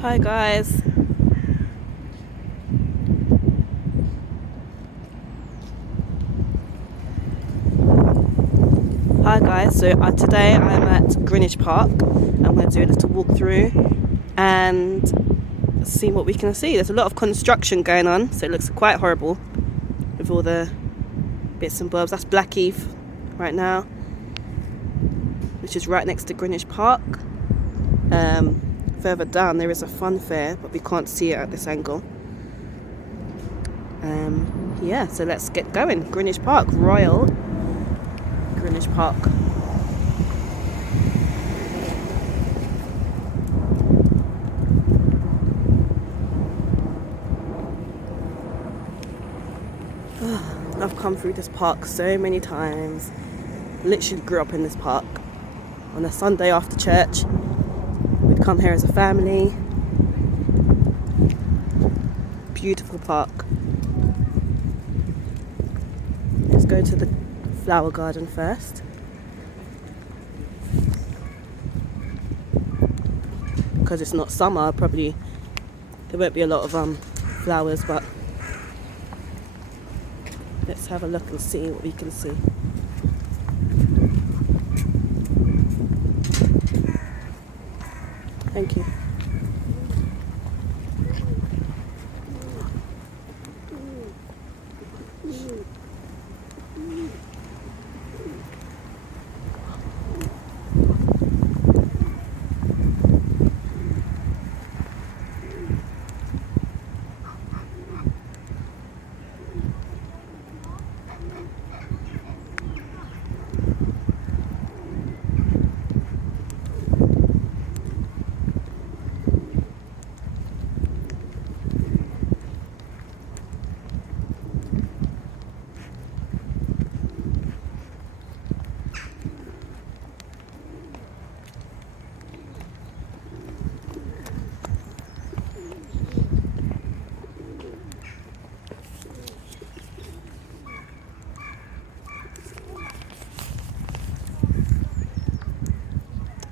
Hi guys. So today I'm at Greenwich Park. I'm going to do a little walk through and see what we can see. There's a lot of construction going on, so it looks quite horrible with all the bits and bobs. That's Blackheath right now, which is right next to Greenwich Park. Further down there is a fun fair, but we can't see it at this angle. Yeah, so let's get going. Greenwich Park, Royal Greenwich Park. I've come through this park so many times. Literally grew up in this park. On a Sunday after church, we'd come here as a family. Beautiful park. Let's go to the flower garden first. Because it's not summer, probably there won't be a lot of flowers, but let's have a look and see what we can see. Thank you.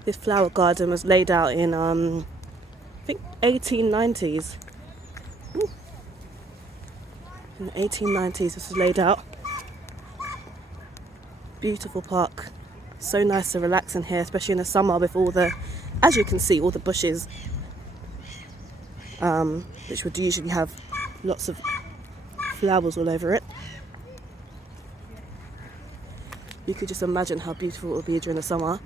This flower garden was laid out in, I think, 1890s. Ooh. In the 1890s this was laid out. Beautiful park. So nice to relax in here, especially in the summer with all the, as you can see, all the bushes, which would usually have lots of flowers all over it. You could just imagine how beautiful it would be during the summer.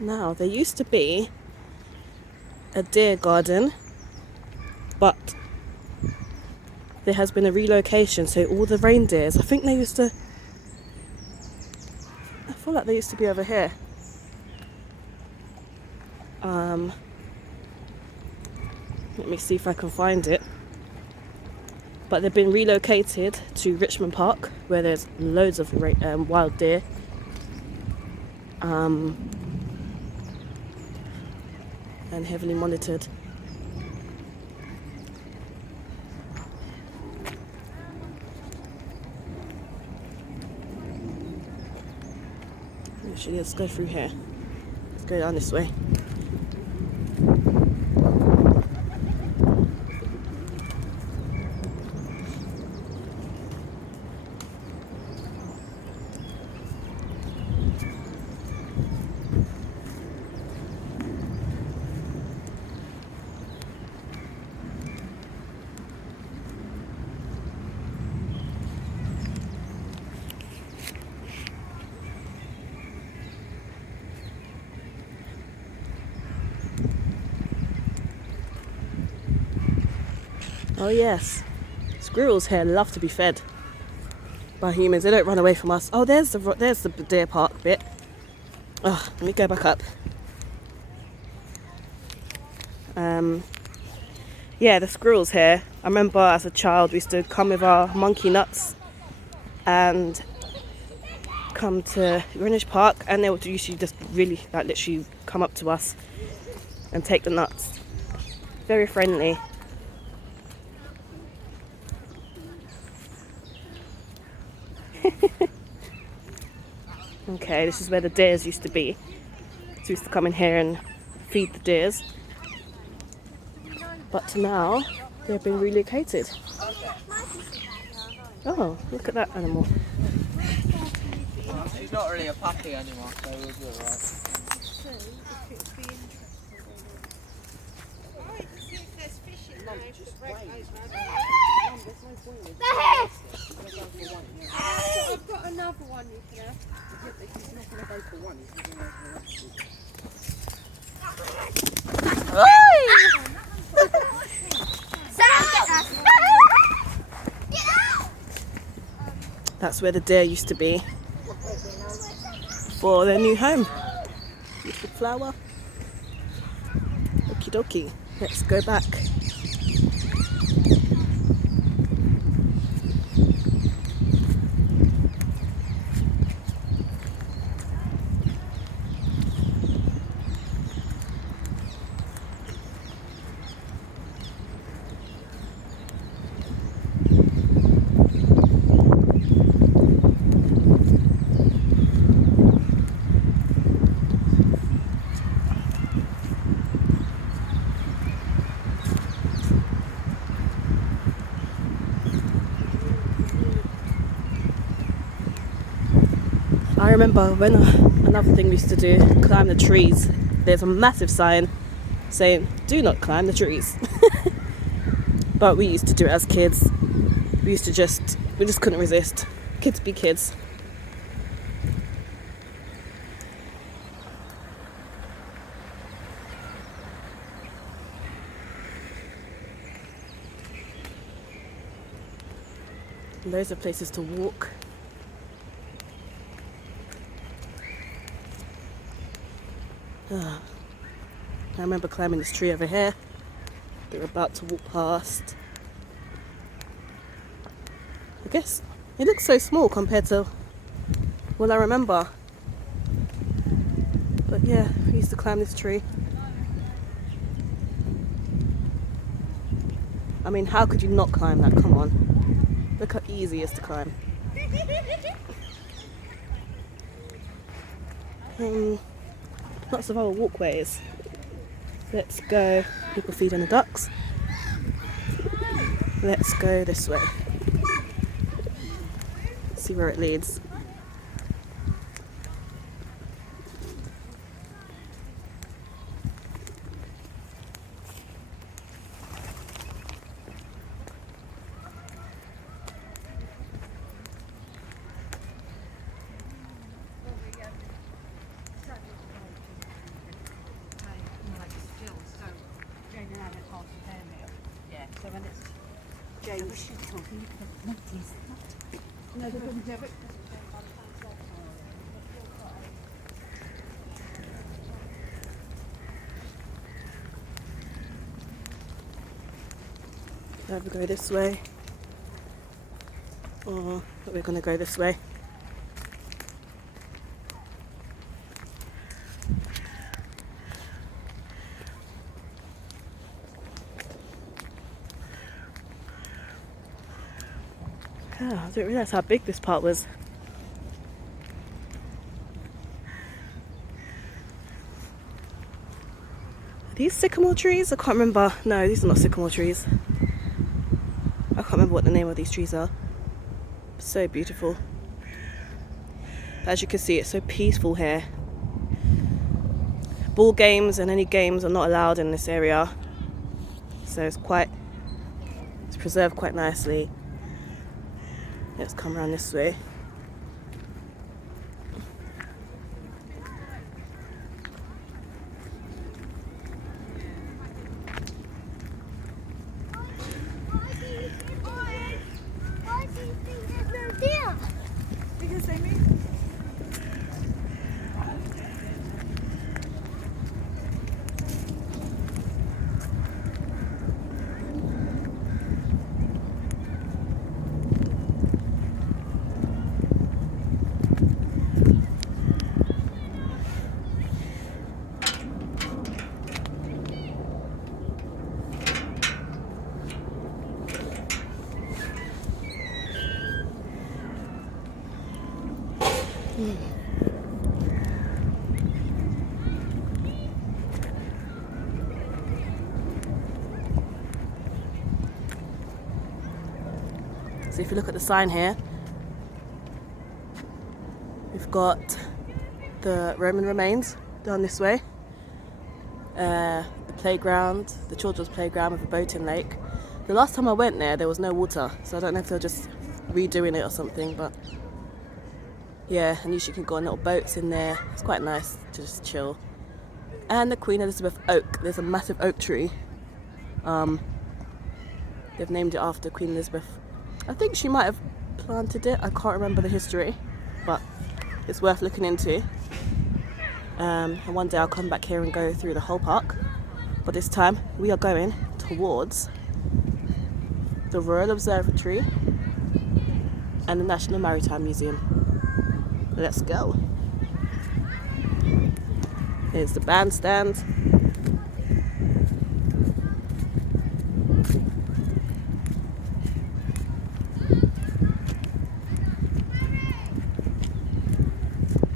Now, there used to be a deer garden, but there has been a relocation, so all the reindeers, I feel like they used to be over here. Let me see if I can find it. But they've been relocated to Richmond Park, where there's loads of wild deer. And heavily monitored. Actually, let's go through here. Let's go down this way. Oh yes, squirrels here love to be fed. by humans. They don't run away from us. Oh, there's the deer park bit. Oh, let me go back up. Yeah, the squirrels here. I remember as a child we used to come with our monkey nuts and come to Greenwich Park, and they would usually just really like literally come up to us and take the nuts. Very friendly. Okay, this is where the deers used to be. So we used to come in here and feed the deers. But now they've been relocated. Oh, look at that animal. She's not really a puppy anymore, so we'll do it right. I've got another one you can have. He's not going to go for one. He's going to That's where the deer used to be for their new home. Beautiful flower. Okie dokie. Let's go back. I remember when another thing we used to do, climb the trees. There's a massive sign saying, do not climb the trees. But we used to do it as kids. We just couldn't resist. Kids be kids. Loads of places to walk. I remember climbing this tree over here. We were about to walk past. I guess it looks so small compared to what I remember. But yeah, we used to climb this tree. I mean, how could you not climb that? Come on. Look how easy it is to climb. Lots of other walkways. Let's go. People feeding the ducks. Let's go this way. See where it leads. Either go this way, or we're going to go this way. Oh, I didn't realise how big this part was. Are these sycamore trees? I can't remember. No, these are not sycamore trees. I can't remember what the name of these trees are. So beautiful. As you can see, it's so peaceful here. Ball games and any games are not allowed in this area. So it's preserved quite nicely. Let's come around this way. Why do you think there's no deer? So if you look at the sign here, we've got the Roman remains down this way, the playground, the children's playground with a boating lake. The last time I went there was no water, so I don't know if they're just redoing it or something, but yeah, and usually you can go on little boats in there. It's quite nice to just chill. And the Queen Elizabeth Oak, there's a massive oak tree. They've named it after Queen Elizabeth. I think she might have planted it, I can't remember the history, but it's worth looking into. And one day I'll come back here and go through the whole park, but this time we are going towards the Royal Observatory and the National Maritime Museum. Let's go. Here's the bandstand.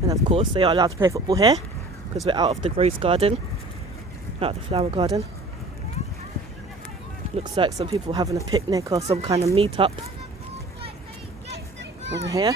And of course they are allowed to play football here because we're out of the Rose Garden, out of the flower garden. Looks like some people having a picnic or some kind of meet-up over here.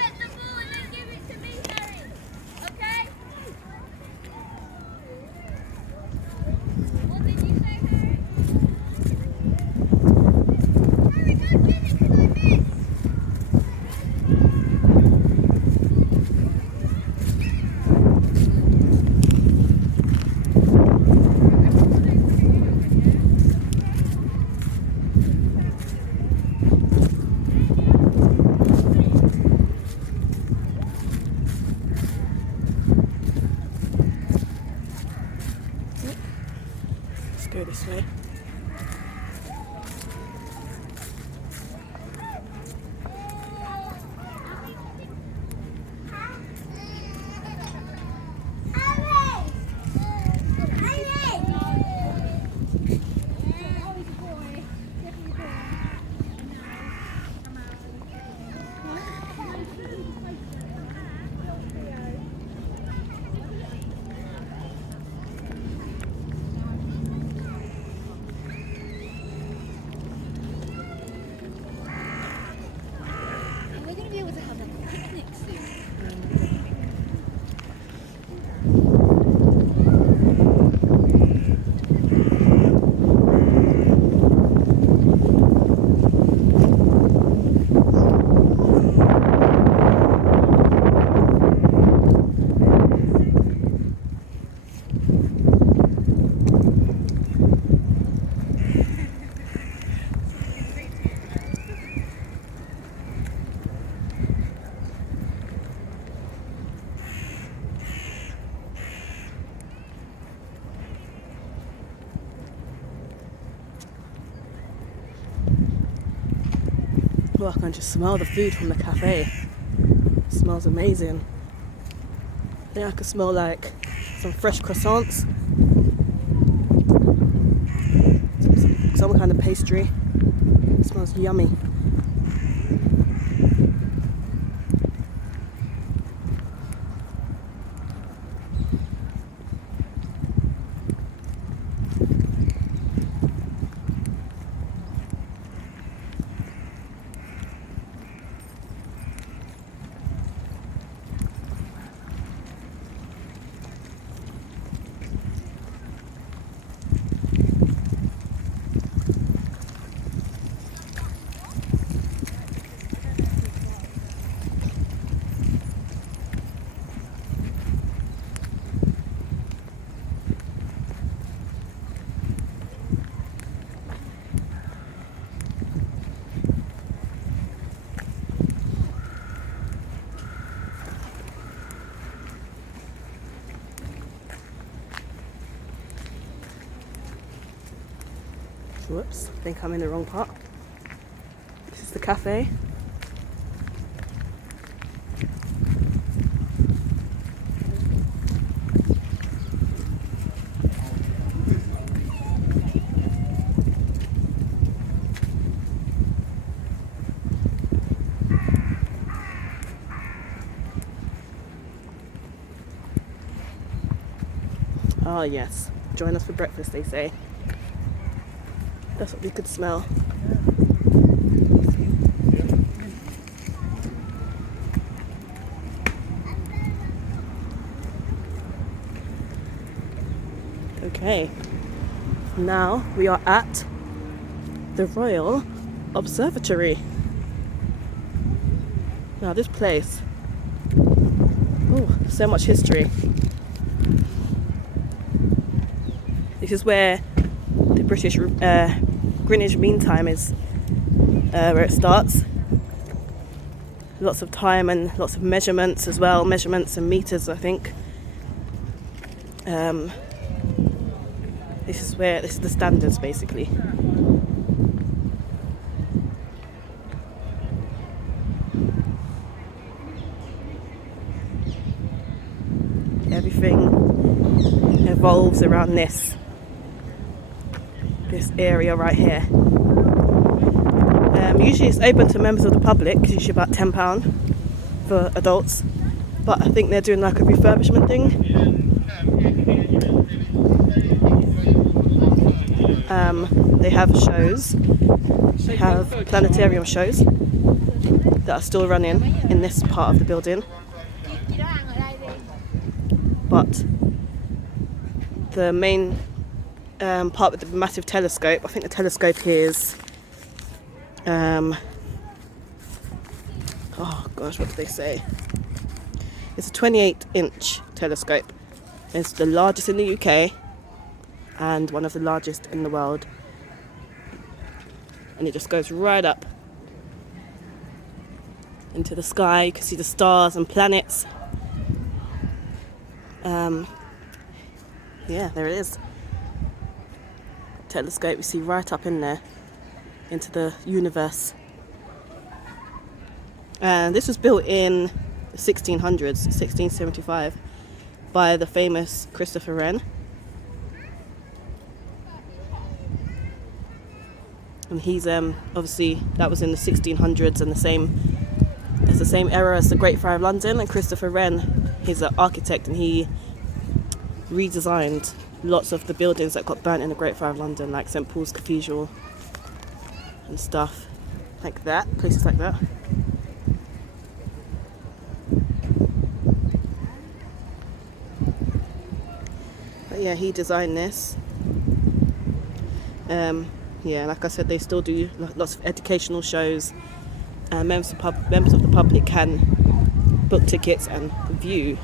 Go this way. Oh, I can just smell the food from the cafe. It smells amazing. I think I could smell like some fresh croissants, some kind of pastry. It smells yummy. Whoops, I think I'm in the wrong part. This is the cafe. Ah, yes. Join us for breakfast, they say. That's what we could smell. Okay. Now we are at the Royal Observatory. Now this place, oh, so much history. This is where the British Greenwich Mean Time is, where it starts. Lots of time and lots of measurements as well, measurements and meters, I think. This is the standards basically. Everything evolves around this area right here. Usually it's open to members of the public, usually about £10 for adults, but I think they're doing like a refurbishment thing. They have shows, they have planetarium shows that are still running in this part of the building. But the main part with the massive telescope, I think the telescope here is, oh gosh, what did they say? It's a 28-inch telescope. It's the largest in the UK and one of the largest in the world. And it just goes right up into the sky. You can see the stars and planets. Yeah, there it is. Telescope, you see right up in there into the universe. And this was built in the 1600s, 1675, by the famous Christopher Wren. And he's obviously, that was in the 1600s and the same era as the Great Fire of London. And Christopher Wren, he's an architect, and he redesigned lots of the buildings that got burnt in the Great Fire of London, like St Paul's Cathedral and stuff like that, places like that. But yeah, he designed this. Yeah, like I said, they still do lots of educational shows. Members of the public can book tickets and view,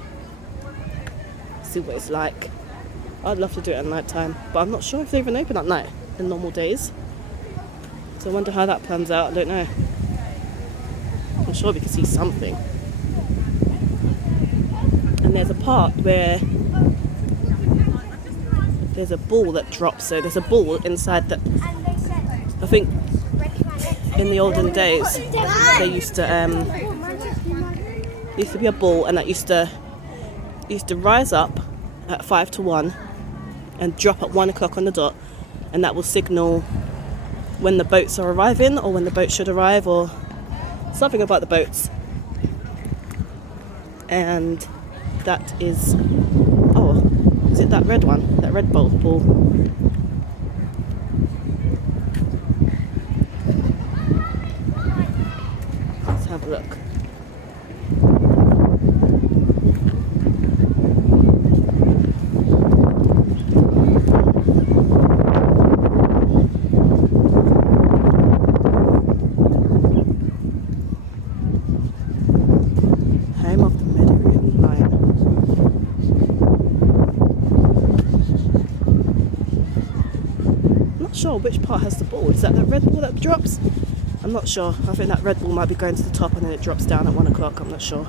see what it's like. I'd love to do it at night time, but I'm not sure if they even open at night in normal days. So I wonder how that plans out. I don't know. I'm sure we can see something. And there's a part where there's a ball that drops. So there's a ball inside that, I think in the olden days they used to be a ball, and that used to rise up at 5 to 1 and drop at 1 o'clock on the dot, and that will signal when the boats are arriving or when the boat should arrive, or something about the boats. And that is, oh, is it that red one, that red ball? Let's have a look. Sure which part has the ball. Is that the red ball that drops? I'm not sure. I think that red ball might be going to the top and then it drops down at 1 o'clock. I'm not sure.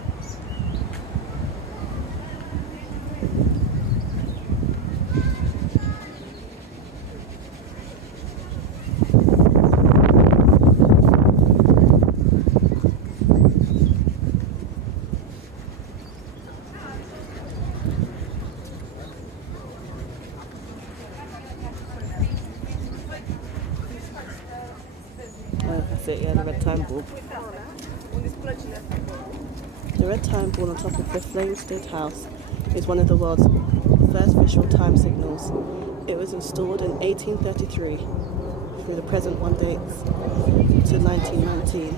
That's it, yeah, the red time ball. The red time ball on top of the Flame State House is one of the world's first visual time signals. It was installed in 1833 through the present one dates to 1919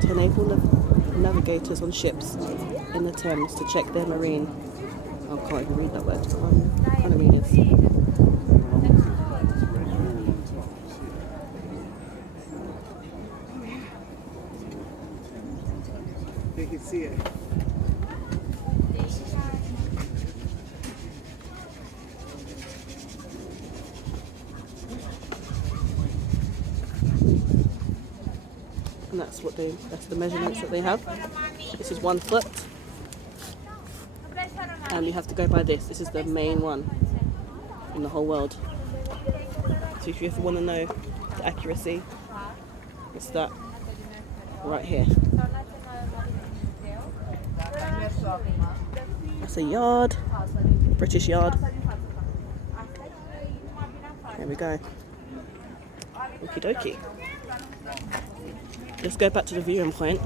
to enable navigators on ships in the Thames to check their marine. I can't even read that word. Kind of mean You can see it. And that's the measurements that they have. This is 1 foot. And you have to go by this. This is the main one in the whole world. So if you ever want to know the accuracy, it's that right here. That's a yard, British yard. There we go. Okie dokie. Let's go back to the viewing point.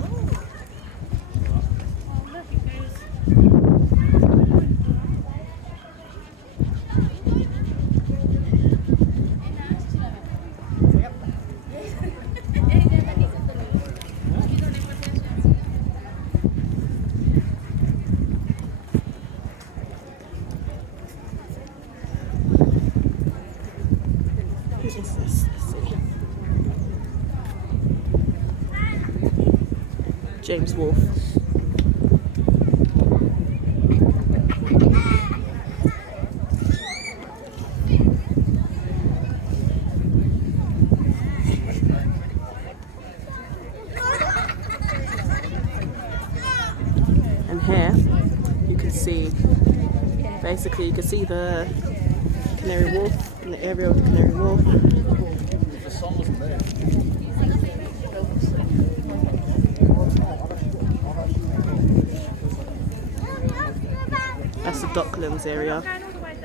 James Wolfe. And here you can see, basically you can see the Canary Wharf, in the area of the Canary Wharf. The sun wasn't there. That's the Docklands area.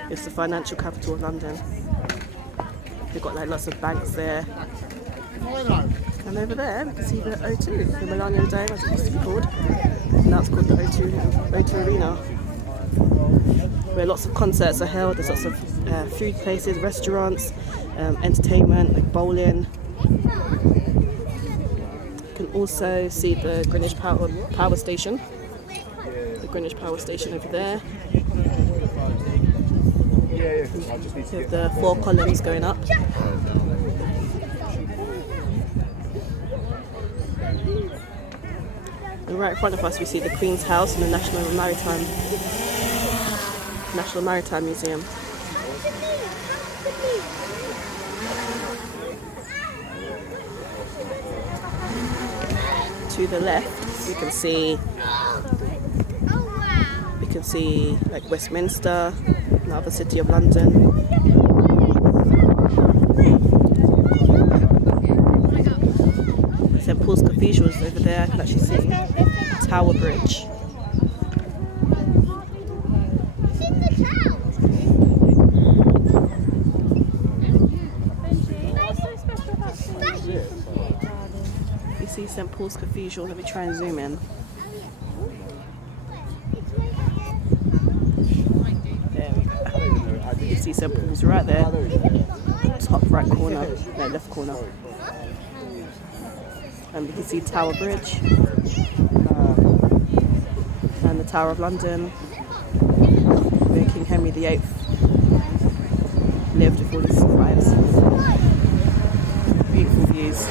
It's the financial capital of London. They've got like lots of banks there. And over there you can see the O2, the Millennium Dome as it used to be called. Now it's called the O2 Arena, where lots of concerts are held. There's lots of food places, restaurants, entertainment, like bowling. You can also see the Greenwich Power Station. The Greenwich Power Station over there. With the 4 columns going up. And right in front of us we see the Queen's House and the National Maritime Museum. To the left we can see like Westminster, another city of London. St Paul's Cathedral is over there. I can actually see Tower Bridge. You see St Paul's Cathedral. Let me try and zoom in. There we go. You see St Paul's right there. Top right corner. No, left corner. And we can see Tower Bridge and the Tower of London, where King Henry VIII lived with all his wives. Beautiful views.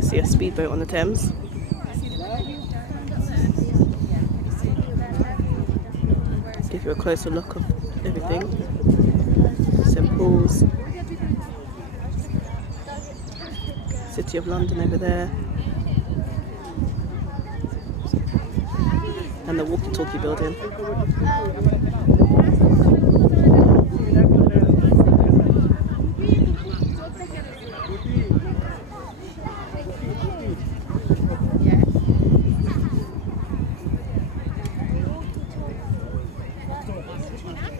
See a speedboat on the Thames. Give you a closer look of everything. St Paul's. City of London over there. And the walkie-talkie building.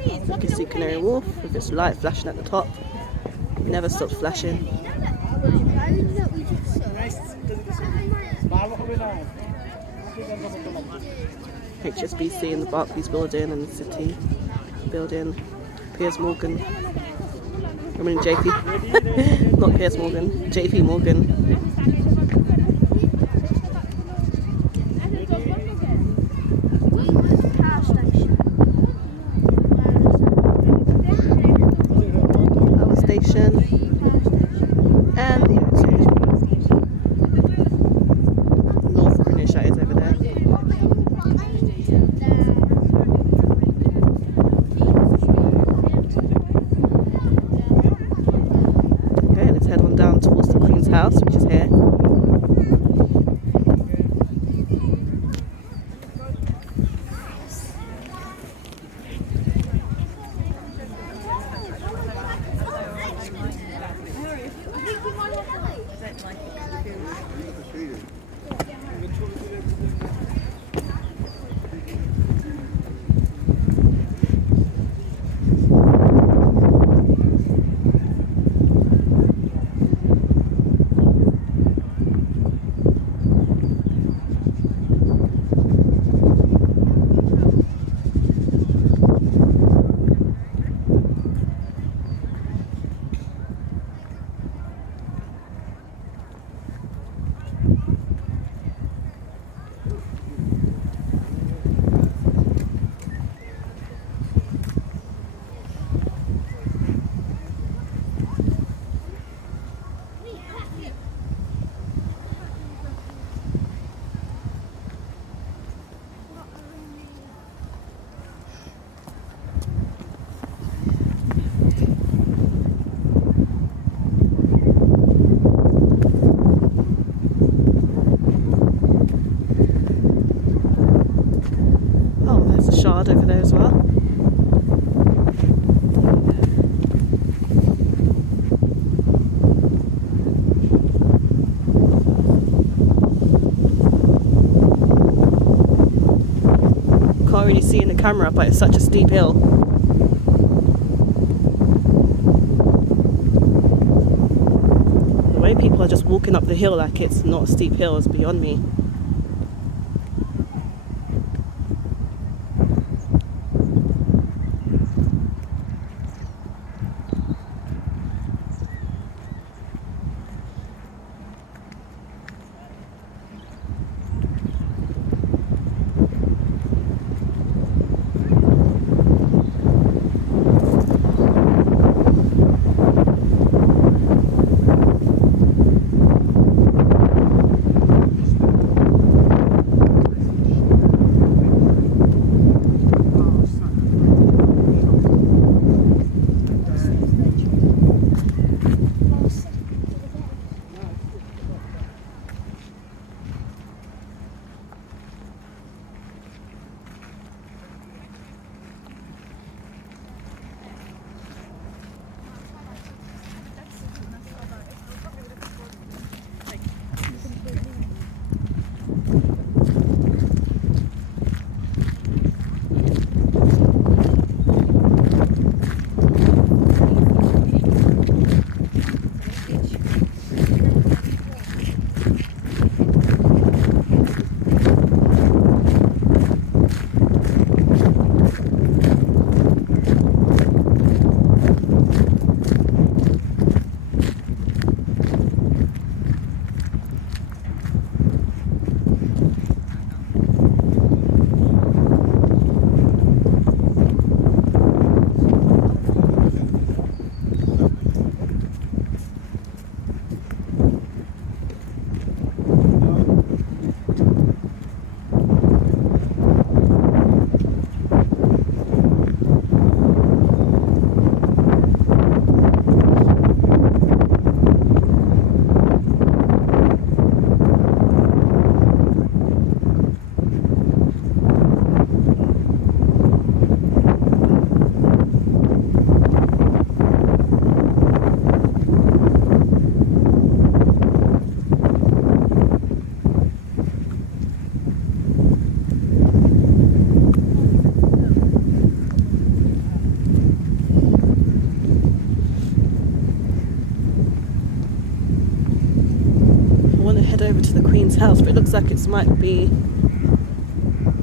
You can see Canary Wharf with its light flashing at the top. It never stops flashing. HSBC and the Barclays building and the City building. Piers Morgan. I mean JP. Not Piers Morgan. JP Morgan. Power station. And the O2. North Greenwich, that is over there. Okay, let's head on down towards the Queen's House, which is here. Over there as well. Can't really see in the camera, but it's such a steep hill. The way people are just walking up the hill like it's not a steep hill is beyond me. the Queen's house, but it looks like it might be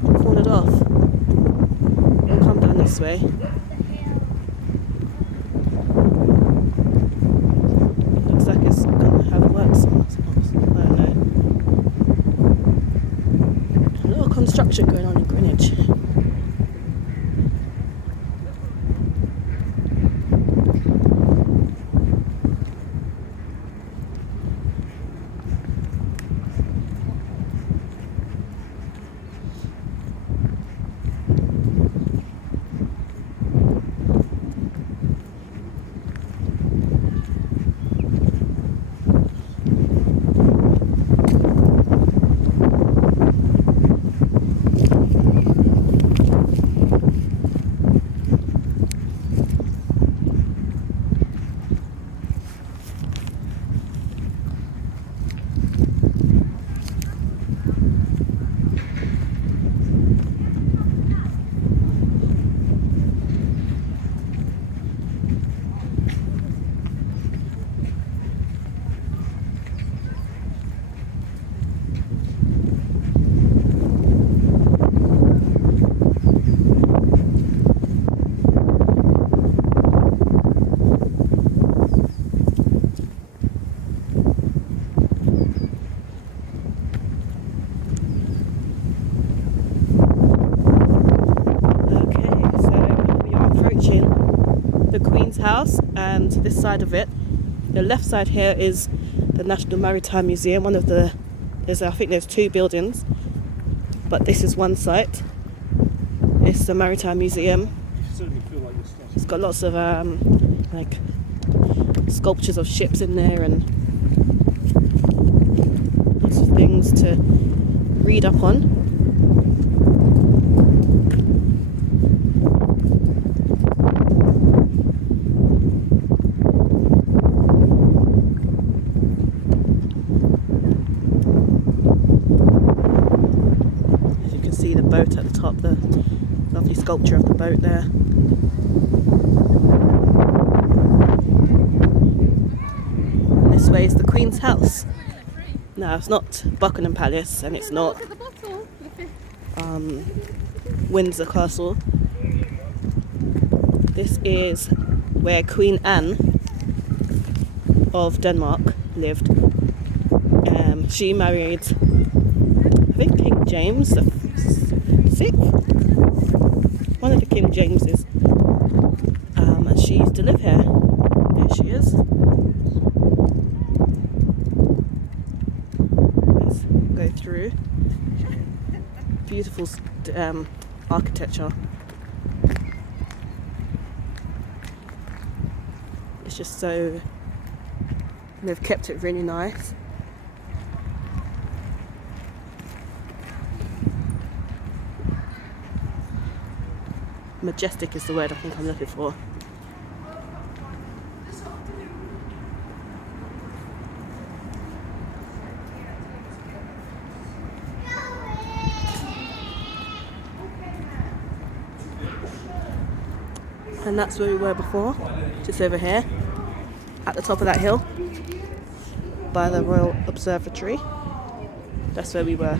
cornered off. We'll come down this way. Looks like it's gonna have works on. I don't know. A lot of construction going on in Greenwich. House, and this side of it, the left side here, is the National Maritime Museum. One of the, I think there's two buildings, but this is one site. It's the Maritime Museum. It's got lots of like sculptures of ships in there and lots of things to read up on. Boat at the top, the lovely sculpture of the boat there. And this way is the Queen's house. No, it's not Buckingham Palace, and it's not Windsor Castle. This is where Queen Anne of Denmark lived. She married, I think, King James the Sixth, one of the King Jameses, and she used to live here. There she is. Let's go through. Beautiful architecture. It's just so, they've kept it really nice. Majestic is the word I think I'm looking for. And that's where we were before, just over here, at the top of that hill, by the Royal Observatory. That's where we were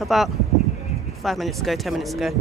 about 5 minutes ago, 10 minutes ago.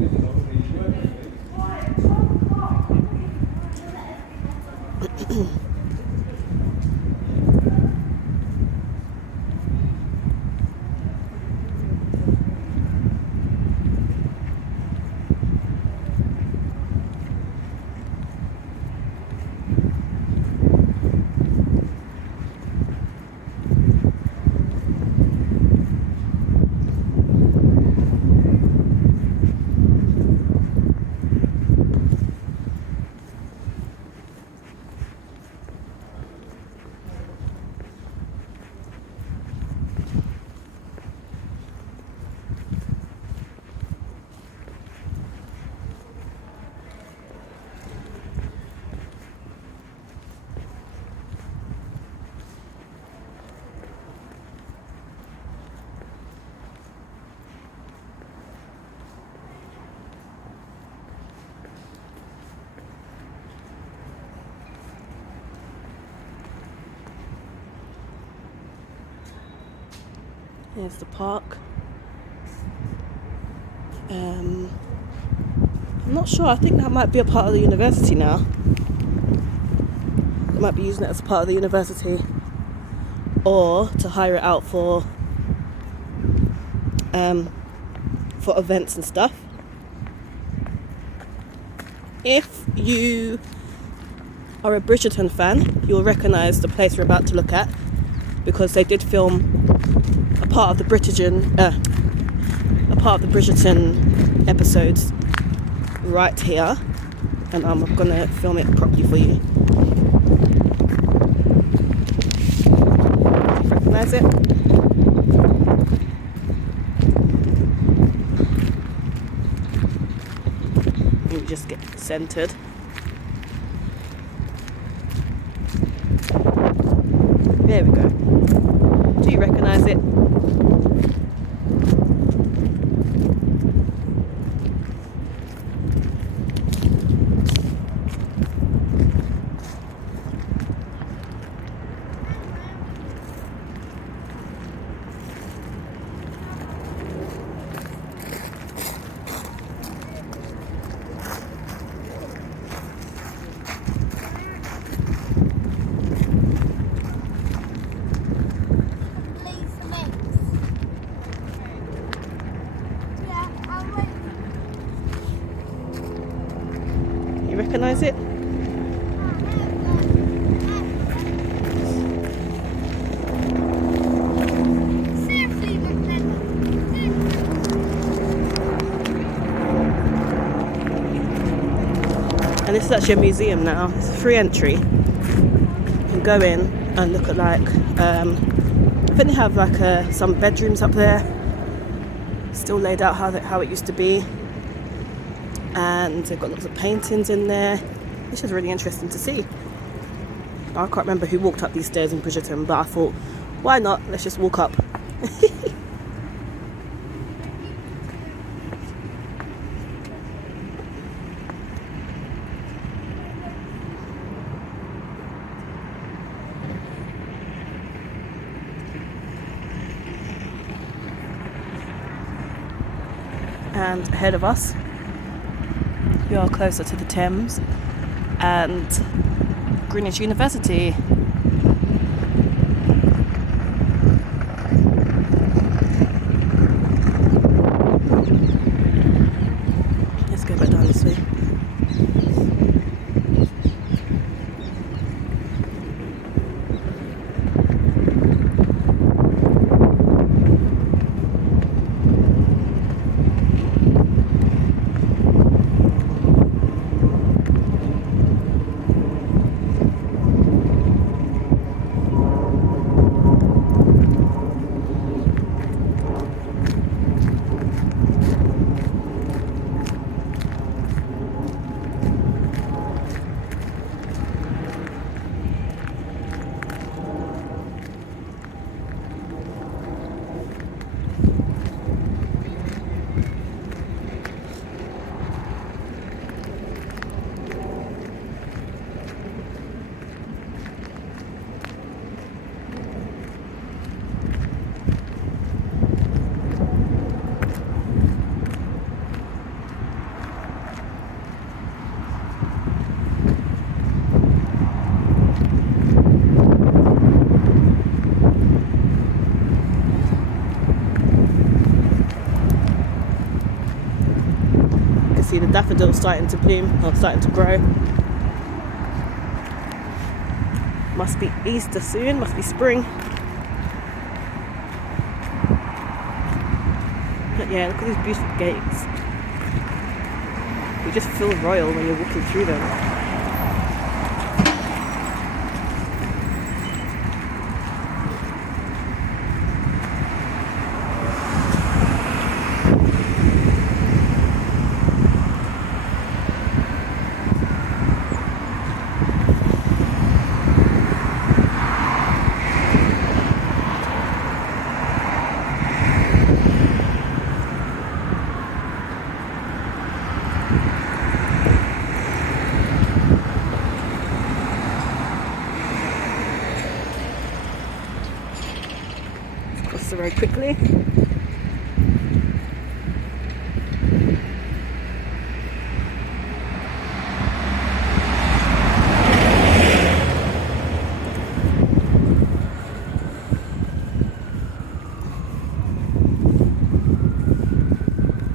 Here's the park. I'm not sure. I think that might be a part of the university now. They might be using it as a part of the university, or to hire it out for events and stuff. If you are a Bridgerton fan, you'll recognise the place we're about to look at, because they did film a part of the Bridgerton episodes right here, and I'm gonna film it properly for you. Recognise it? You just get centered. There we go. Do you recognise it? You recognise it? And this is actually a museum now. It's a free entry. You can go in and look at I think they have some bedrooms up there, still laid out how it used to be. And they've got lots of paintings in there. This is really interesting to see. I can't remember who walked up these stairs in Bridgerton, but I thought, why not? Let's just walk up. And ahead of us, we are closer to the Thames and Greenwich University. Let's go back down this way. See the daffodils starting to bloom, or starting to grow. Must be Easter soon, must be spring. But yeah, look at these beautiful gates. You just feel royal when you're walking through them. very quickly.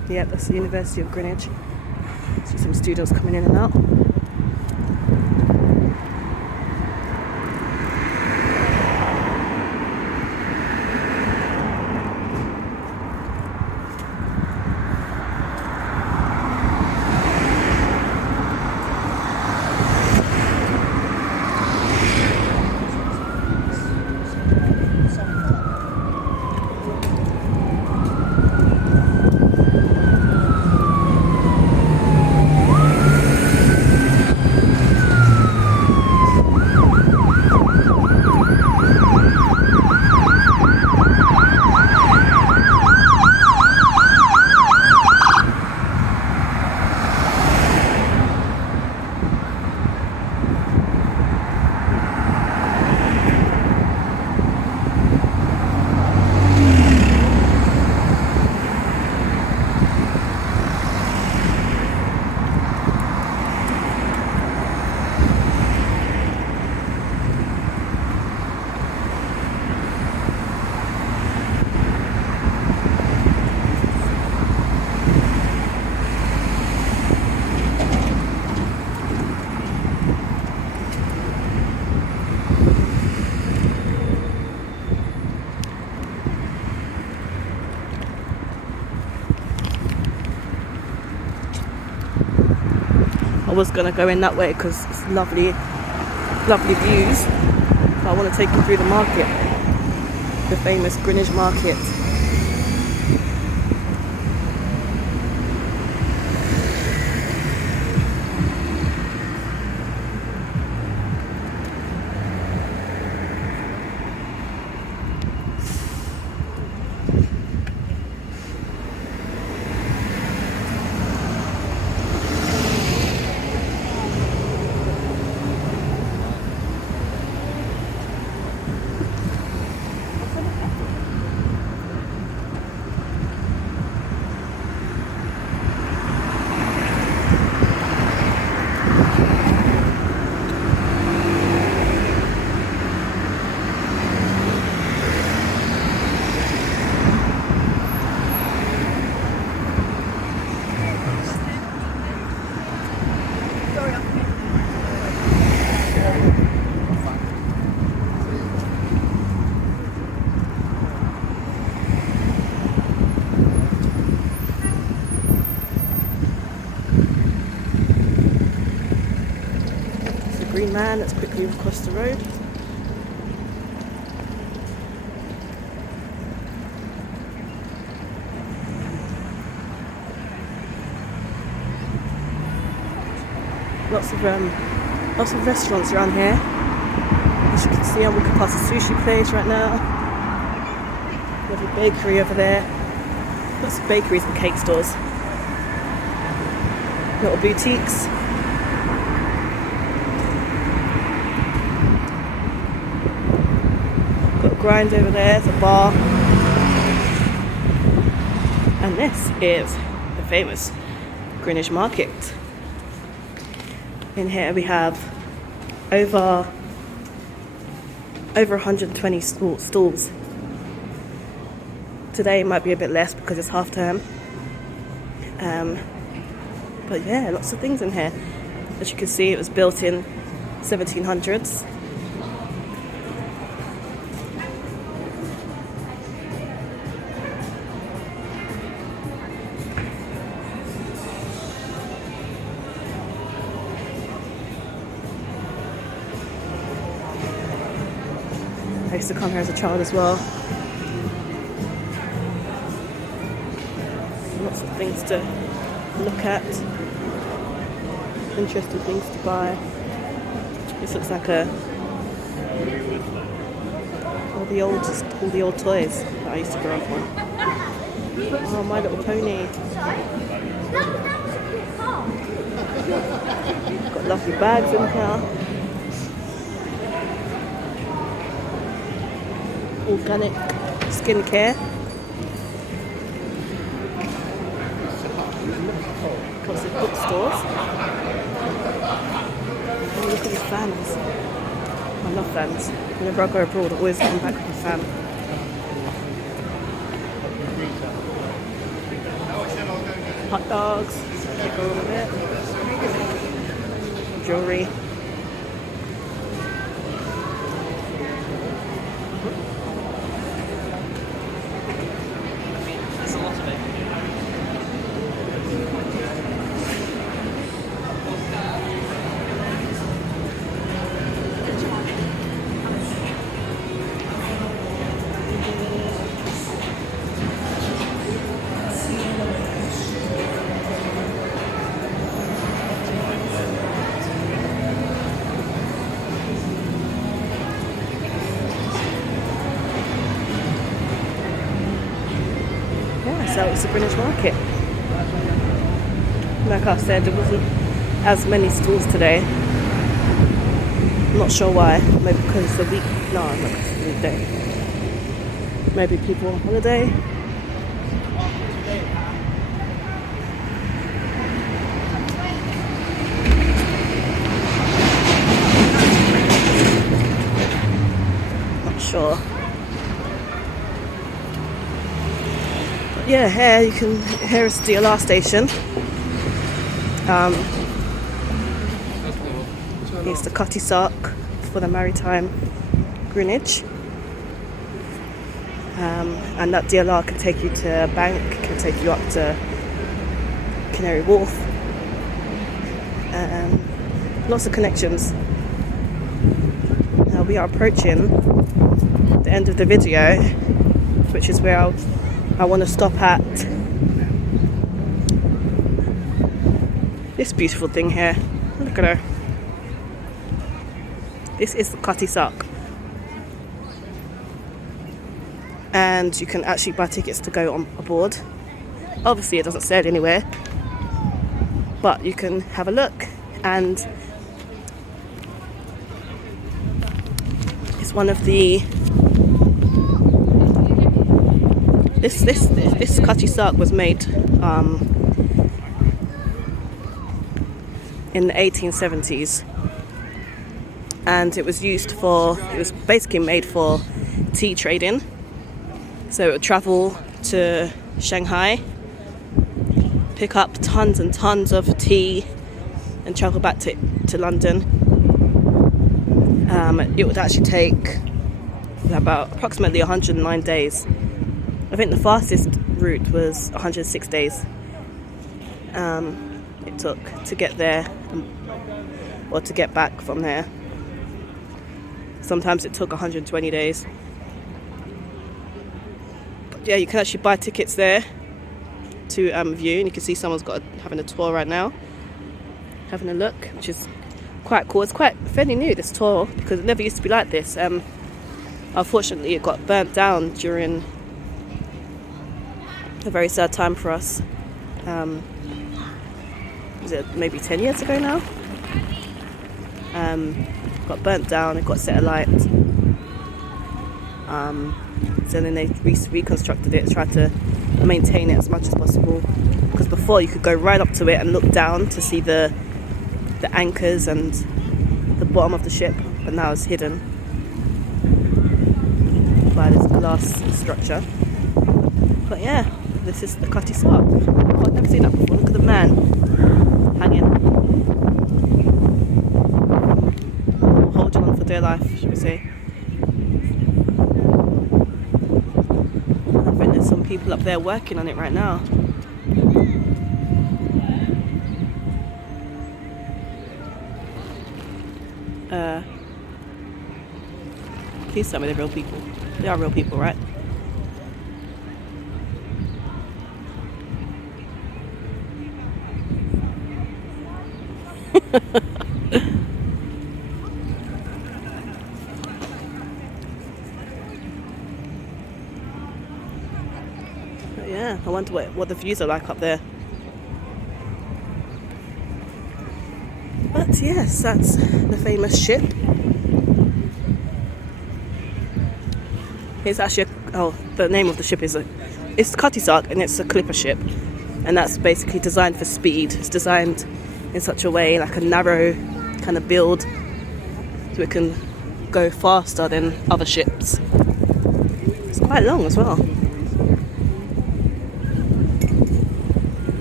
Yep, that's the University of Greenwich. See some students coming in and out. I was gonna go in that way because it's lovely views. But I want to take you through the market, the famous Greenwich Market. Green man that's quickly across the road. Lots of restaurants around here. As you can see, I'm walking past a sushi place right now. Lovely bakery over there. Lots of bakeries and cake stores. Little boutiques. Grind over there, it's a bar, and this is the famous Greenwich Market. In here we have over 120 stalls. Today might be a bit less because it's half term, but yeah, lots of things in here. As you can see, it was built in 1700s. I used to come here as a child as well. Lots of things to look at. Interesting things to buy. This looks like all the old toys that I used to grow up on. Oh, My Little Pony. Got lovely bags in here. Organic skincare. Lots of bookstores. Oh, look at these fans. I love fans. Whenever I go abroad, I always come back with a fan. Hot dogs. Keep going with it. Jewelry. There's a lot of it. Yeah, so it's the Greenwich Market. Like I said, there wasn't as many stalls today. I'm not sure why. Maybe because it's a week. No, not because it's a weekday. Maybe people on holiday. Not sure. Yeah, here you can. Here is the last station. Here's the Cutty Sark for the Maritime, Greenwich. And that DLR can take you to a bank, can take you up to Canary Wharf. Lots of connections. Now we are approaching the end of the video, which is where I want to stop at this beautiful thing here. Look at her. This is the Cutty Sock. And you can actually buy tickets to go on aboard. Obviously it doesn't say it anywhere, but you can have a look, and it's one of the this Cutty Sark was made in the 1870s, and it was basically made for tea trading. So it would travel to Shanghai, pick up tons and tons of tea, and travel back to London. It would actually take about approximately 109 days. I think the fastest route was 106 days it took to get there, or to get back from there. Sometimes it took 120 days. But yeah, you can actually buy tickets there to view, and you can see someone's having a tour right now, having a look, which is quite cool. It's quite fairly new, this tour, because it never used to be like this. Unfortunately, it got burnt down during a very sad time for us. Was it maybe 10 years ago now? Got burnt down, it got set alight. So then they reconstructed it, tried to maintain it as much as possible. Because before you could go right up to it and look down to see the anchors and the bottom of the ship, but now it's hidden by this glass structure. But yeah, this is the Cutty Sock. Oh, I've never seen that before. Look at the man hanging, or holding on for dear life, should we say. I think there's some people up there working on it right now. Please tell me they're real people. They are real people, right? But yeah, I wonder what the views are like up there. But yes, that's the famous ship. It's actually the name of the ship is it's Cutty Sark, and it's a clipper ship, and that's basically designed for speed. It's designed in such a way, like a narrow kind of build, so it can go faster than other ships. It's quite long as well.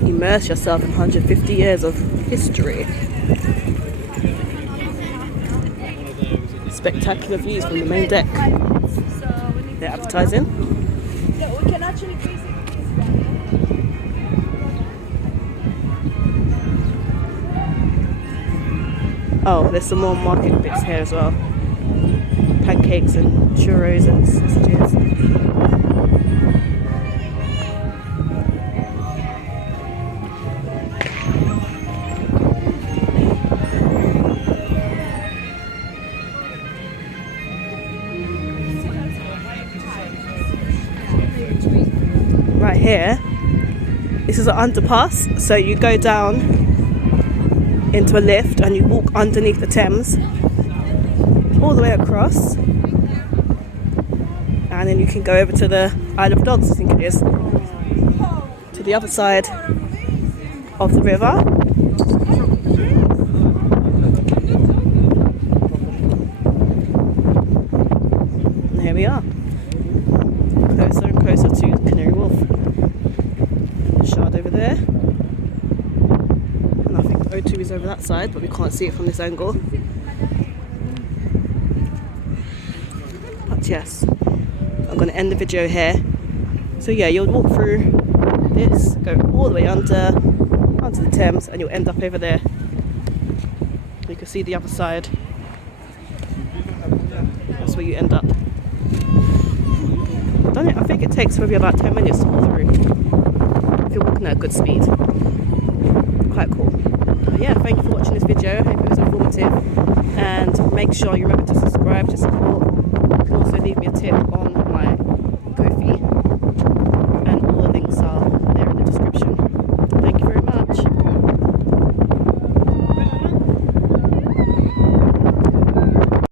Immerse yourself in 150 years of history. Spectacular views from the main deck. They're advertising. Look, we can actually Oh, there's some more market bits here as well. Pancakes and churros and sausages. Right here, this is an underpass, so you go down into a lift and you walk underneath the Thames all the way across, and then you can go over to the Isle of Dogs, I think it is, to the other side of the river. And here we are, closer and closer to Canary Wharf. The Shard over there, and I think O2 is over that side, but we can't see it from this angle. But yes, I'm going to end the video here. So yeah, you'll walk through this, go all the way onto the Thames, and you'll end up over there. You can see the other side. That's where you end up. I think it takes maybe about 10 minutes to walk through if you're walking at a good speed. Quite cool. But yeah, thank you for watching this video. I hope it was informative, and make sure you remember to subscribe to support. You can also leave me a tip on